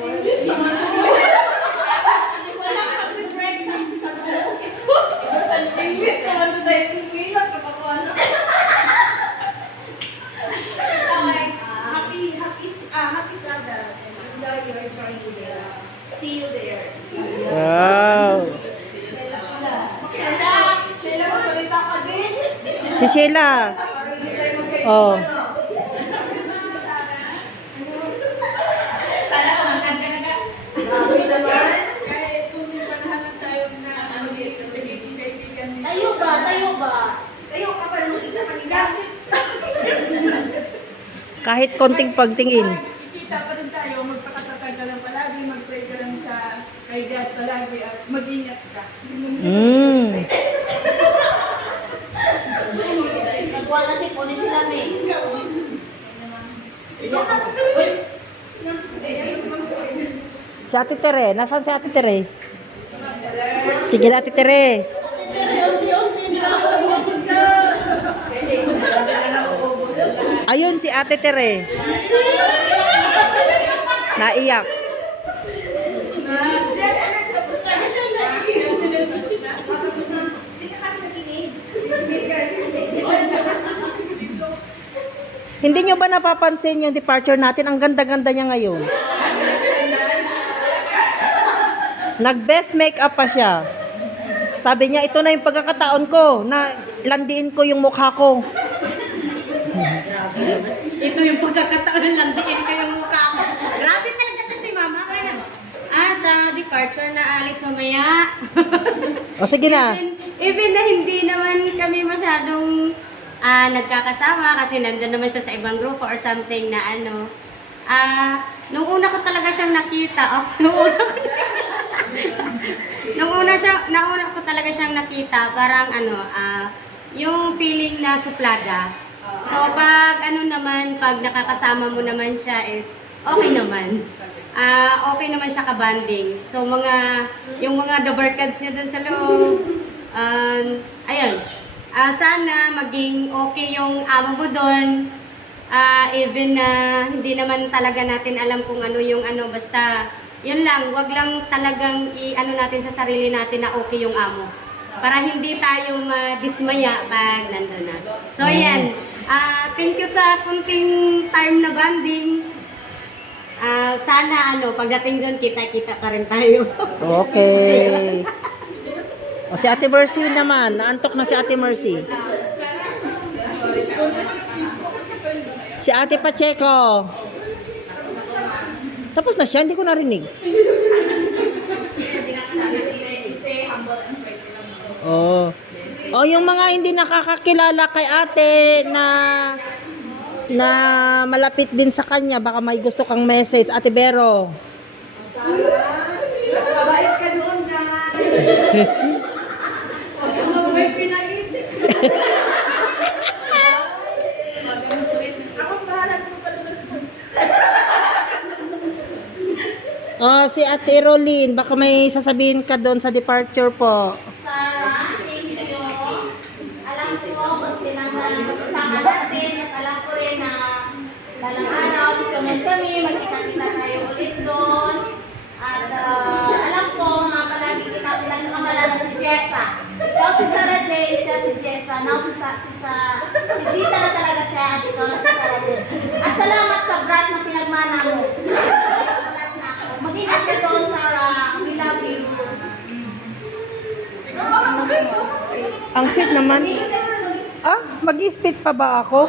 English naman to tayo kung ilang kapakuha na. Happy travel. Enjoy your journey there. See you there. Wow. Sheila, magsalita ka din. Si Sheila. Oh. Sana kumakan ka na. Grabe naman. Kahit kung di pa nahanap tayo na ano dito, nagiging kaibigan nito. Tayo ba? Tayo ka pa nung kita kanina. Kahit konting pagtingin. Kikita pa rin tayo, magpakatatag ka lang palagi, mag-pray ka lang sa kay God palagi at mag-ingat ka. Nagwal na si Police namin. Si Ate Tere. Nasaan si Ate Tere? Sige na, Ate Tere. Ayun si Ate Tere. Naiyak. Hindi nyo ba napapansin yung departure natin? Ang ganda-ganda niya ngayon. Nag-best makeup pa siya. Sabi niya, ito na yung pagkakataon ko na landiin ko yung mukha ko. Ito yung pagkakataon ng landiin ko yung mukha ko. Grabe talaga to si Mama. Kaya sa departure na alis mamaya. O sige na. Even na hindi naman kami masyadong nagkakasama kasi nandun naman siya sa ibang grupo or something na ano. Nung una ko talaga siyang nakita. Nung una ko talaga siyang nakita, parang yung feeling na suplada. So pag pag nakakasama mo naman siya is okay naman. Okay naman siya ka-banding. So yung mga dabarkads niya dun sa loob, ayun. Sana maging okay yung amo mo dun. Even na hindi naman talaga natin alam kung ano yung basta yun lang, wag lang talagang natin sa sarili natin na okay yung amo. Para hindi tayo madismaya pag nandun na. So ayan, thank you sa kunting time na banding. Sana pagdating doon kita-kita pa rin tayo. Okay. O si Ate Mercy naman. Naantok na si Ate Mercy. Si Ate Pacheco. Tapos na siya, hindi ko narinig. Oh. Oh, yung mga hindi nakakakilala kay ate na malapit din sa kanya, baka may gusto kang message. Ate Bero. Mabait ka doon dyan. Huwag kang mabait pinagin. Ako bahala ko pa sa school. Oh, si Ate Rolyn, baka may sasabihin ka doon sa departure po. Sarah, thank you. Alam ko, kung tinasama natin, at alam ko rin na dalang araw, susunod kami, magkita-kita tayo ulit doon. At alam ko, mga palagi kita pinagkamalala si Jessa. Ikaw si Sarah J, siya si Jessa. Now si Jessa na talaga siya, at ikaw na si Sarah J. At salamat sa brush na pinagmana mo. Mag-ingat ka doon, Sarah. We love you. Ang sweet naman. Mag-speech pa ba ako?